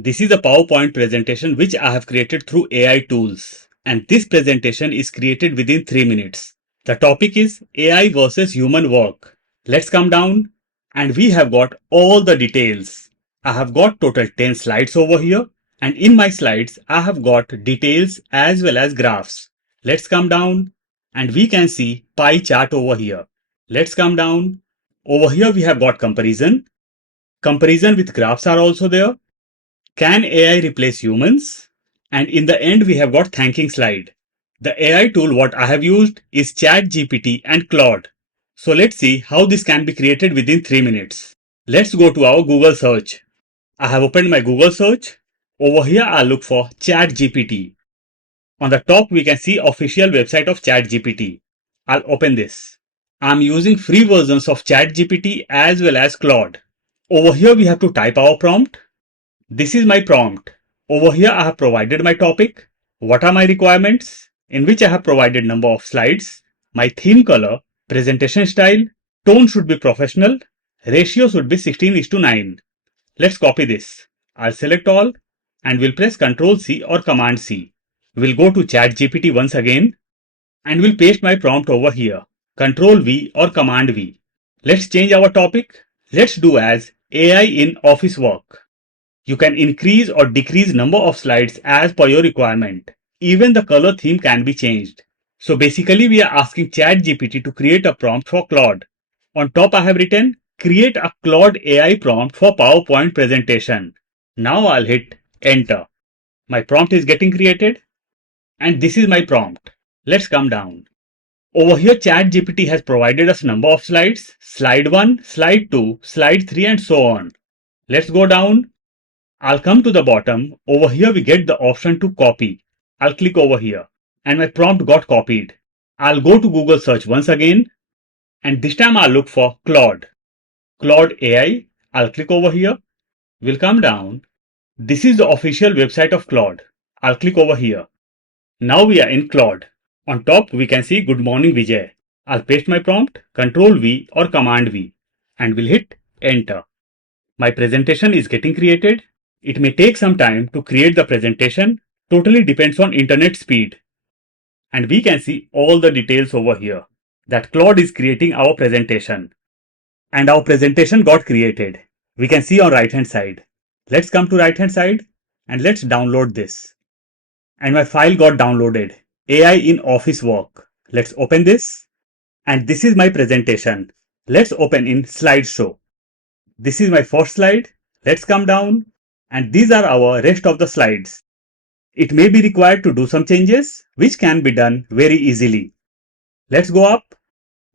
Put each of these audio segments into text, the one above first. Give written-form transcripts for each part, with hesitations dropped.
This is a PowerPoint presentation which I have created through AI tools. And this presentation is created within 3 minutes. The topic is AI versus human work. Let's come down and we have got all the details. I have got total 10 slides over here, and in my slides I have got details as well as graphs. Let's come down and we can see pie chart over here. Let's come down. Over here we have got comparison. Comparison with graphs are also there. Can AI replace humans? And in the end, we have got thanking slide. The AI tool what I have used is ChatGPT and Claude. So let's see how this can be created within 3 minutes. Let's go to our Google search. I have opened my Google search. Over here, I'll look for ChatGPT. On the top, we can see official website of ChatGPT. I'll open this. I'm using free versions of ChatGPT as well as Claude. Over here, we have to type our prompt. This is my prompt. Over here I have provided my topic, what are my requirements, in which I have provided number of slides, my theme color, presentation style, tone should be professional, ratio should be 16:9. Let's copy this. I'll select all and we'll press Ctrl C or Command C. We'll go to ChatGPT once again and we'll paste my prompt over here. Ctrl V or Command V. Let's change our topic. Let's do as AI in office work. You can increase or decrease number of slides as per your requirement. Even the color theme can be changed. So basically we are asking ChatGPT to create a prompt for Claude. On top I have written create a Claude AI prompt for PowerPoint presentation. Now I'll hit enter. My prompt is getting created and this is my prompt. Let's come down. Over here ChatGPT has provided us number of slides, slide 1, slide 2, slide 3 and so on. Let's go down. I'll come to the bottom. Over here we get the option to copy. I'll click over here and my prompt got copied. I'll go to Google search once again and this time I'll look for Claude. Claude AI. I'll click over here. We'll come down. This is the official website of Claude. I'll click over here. Now we are in Claude. On top we can see good morning Vijay. I'll paste my prompt, Ctrl V or Command V and we'll hit enter. My presentation is getting created. It may take some time to create the presentation, totally depends on internet speed. And we can see all the details over here that Claude is creating our presentation. And our presentation got created. We can see on right hand side. Let's come to right hand side and let's download this. And my file got downloaded. AI in office work. Let's open this. And this is my presentation. Let's open in slideshow. This is my first slide. Let's come down. And these are our rest of the slides. It may be required to do some changes, which can be done very easily. Let's go up.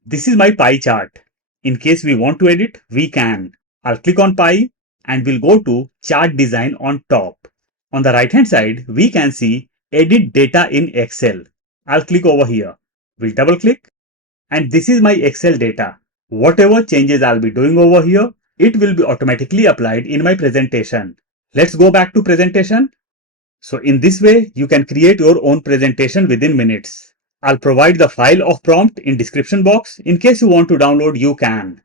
This is my pie chart. In case we want to edit, we can. I'll click on pie and we'll go to chart design on top. On the right hand side, we can see edit data in Excel. I'll click over here. We'll double click and this is my Excel data. Whatever changes I'll be doing over here, it will be automatically applied in my presentation. Let's go back to presentation. So in this way, you can create your own presentation within minutes. I'll provide the file of prompt in description box. In case you want to download, you can.